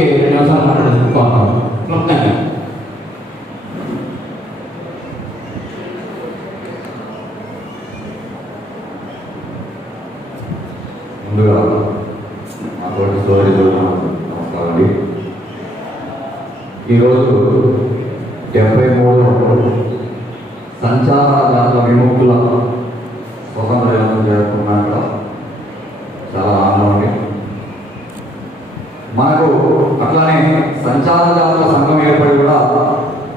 అందుకే రెండు నిమిషాలు మాట్లాడుకోవాలి క్లుప్తంగా ముందుగా మా తోటి సోదరులకు నమస్కారం అండి ఈరోజు డెబ్బై మూడు సంచార దాత విముక్తుల స్వతంత్ర జరుపుకున్నాక మనకు అట్లానే సంచాలకాల సంఘం ఏర్పడి కూడా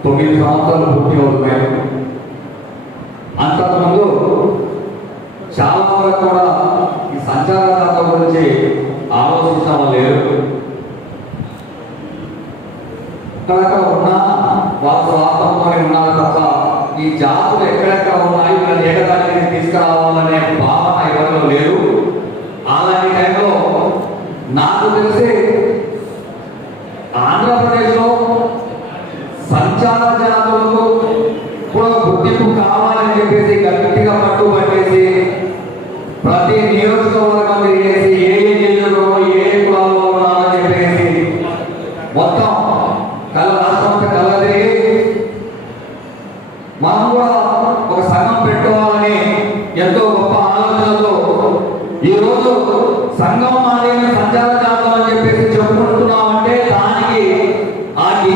తొమ్మిది సంవత్సరాలు పూర్తి అవుతున్నాయి. అంతకుముందు చాలా వరకు కూడా ఈ సంచాలకాల గురించి ఆలోచించడం లేదు. ఎక్కడెక్కడ ఉన్నా వాళ్ళ స్వాతంత్రంలోనే ఉన్నారు తప్ప ఈ జాతులు ఎక్కడెక్కడ ఉన్నాయి వీళ్ళని ఏకదానికి తీసుకురావాలనే భావన ఎవరిలో లేదు. అలాంటి టైంలో నాకు తెలిసే ఆంధ్రప్రదేశ్లో సంచార జాతులకు కూడా గుర్తింపు కావాలని చెప్పేసి గట్టిగా పట్టుబట్టేసి ప్రతి నియోజకవర్గం తిరిగేసి ఏ జిల్లాలో జిల్లలో ఏ కులాల్లో ఉన్నారని చెప్పేసి మొత్తం కళ్ళ రాష్ట్రం కళ్ళ తిరిగి మనం కూడా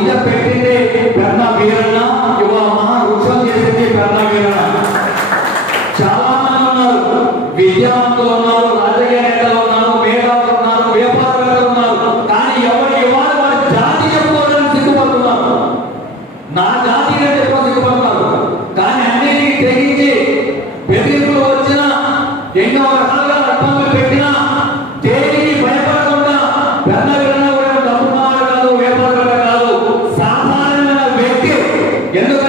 మీద పెట్టిందే చాలా మంది ఉన్నారు విద్యావంతులు ఉన్నారు రాజకీయ ఉన్నారు మేధావులు ఉన్నారు కానీ ఎవరు వారి జాతి చెప్పుకోవడానికి సిగ్గుపడుతున్నారు? నా జాతి చెప్ప సిగ్గుపడుతున్నారు. కానీ అన్నిటినీ గ్రహించి వచ్చినా ఎన్నో రకాలుగా రత్నాలు పెట్టినా ¿Qué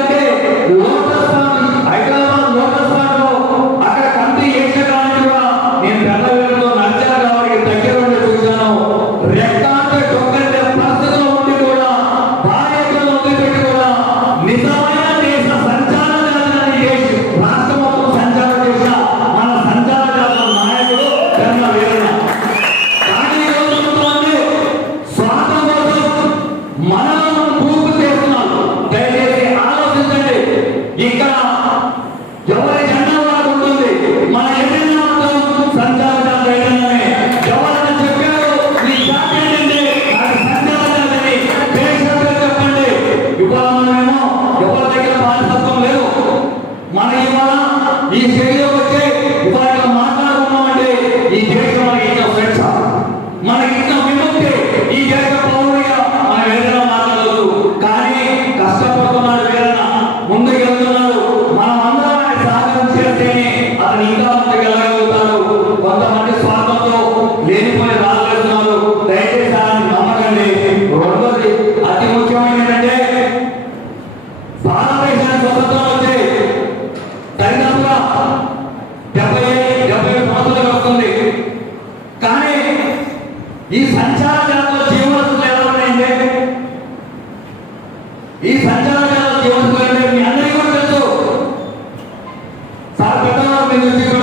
你学一 Gracias.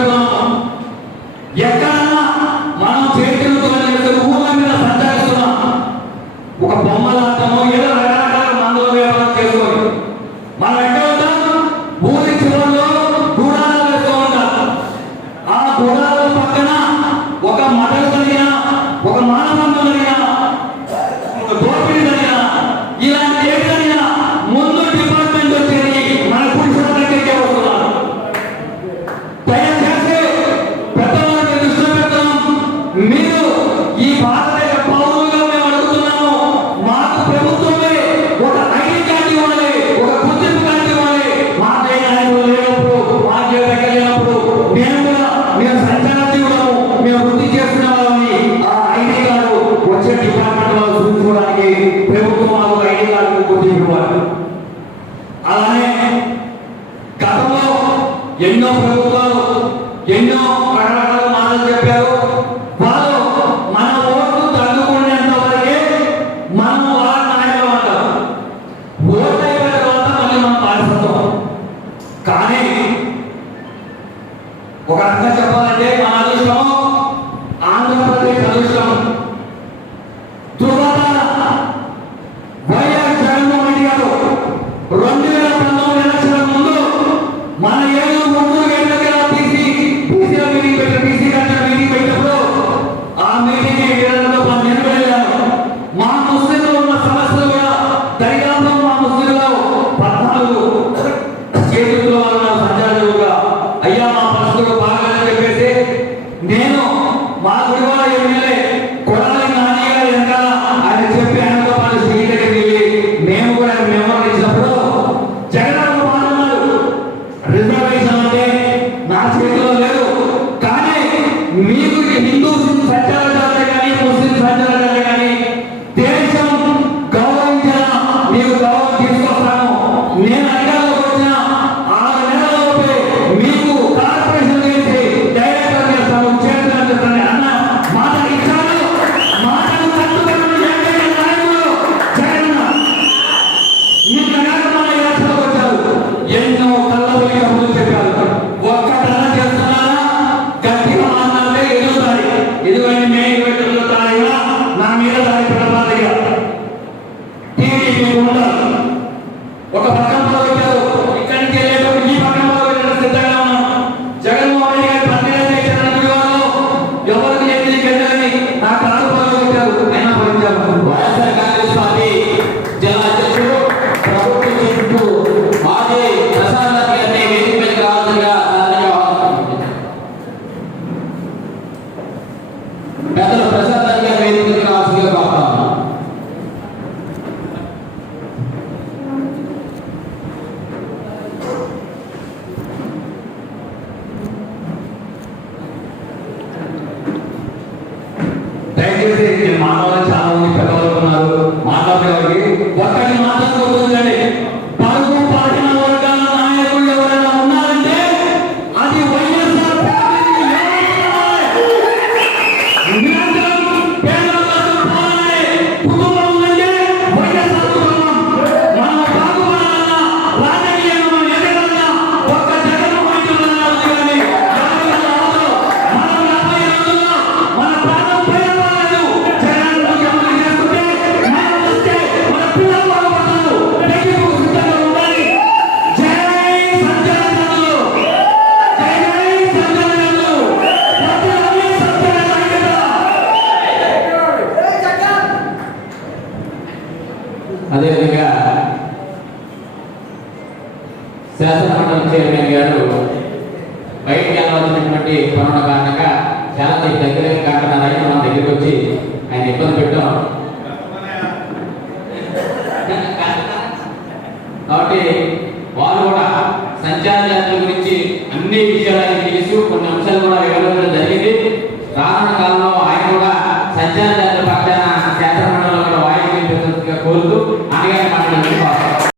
ಕನ್ನಡದ ಮಾನವೀಯತೆಯ ఉండాలి ఒక పక్కన అలాగే శాసనమండలి చైర్మన్ గారు బయట వెళ్ళవలసినటువంటి పనుల కారణంగా చాలా దగ్గర కాకుండానని మన దగ్గరికి వచ్చి ఆయన ఇబ్బంది పెట్టాం. కాబట్టి వారు కూడా సంచార జాతుల గురించి అన్ని విషయాలు తెలుసు కొన్ని అంశాలు కూడా వివరించడం జరిగింది. రానున్న కాలంలో ఆయన కూడా సంచార జాతుల పక్షాన శాసనమండలిలో కూడా వాయిస్ కోరుతూ అనగానే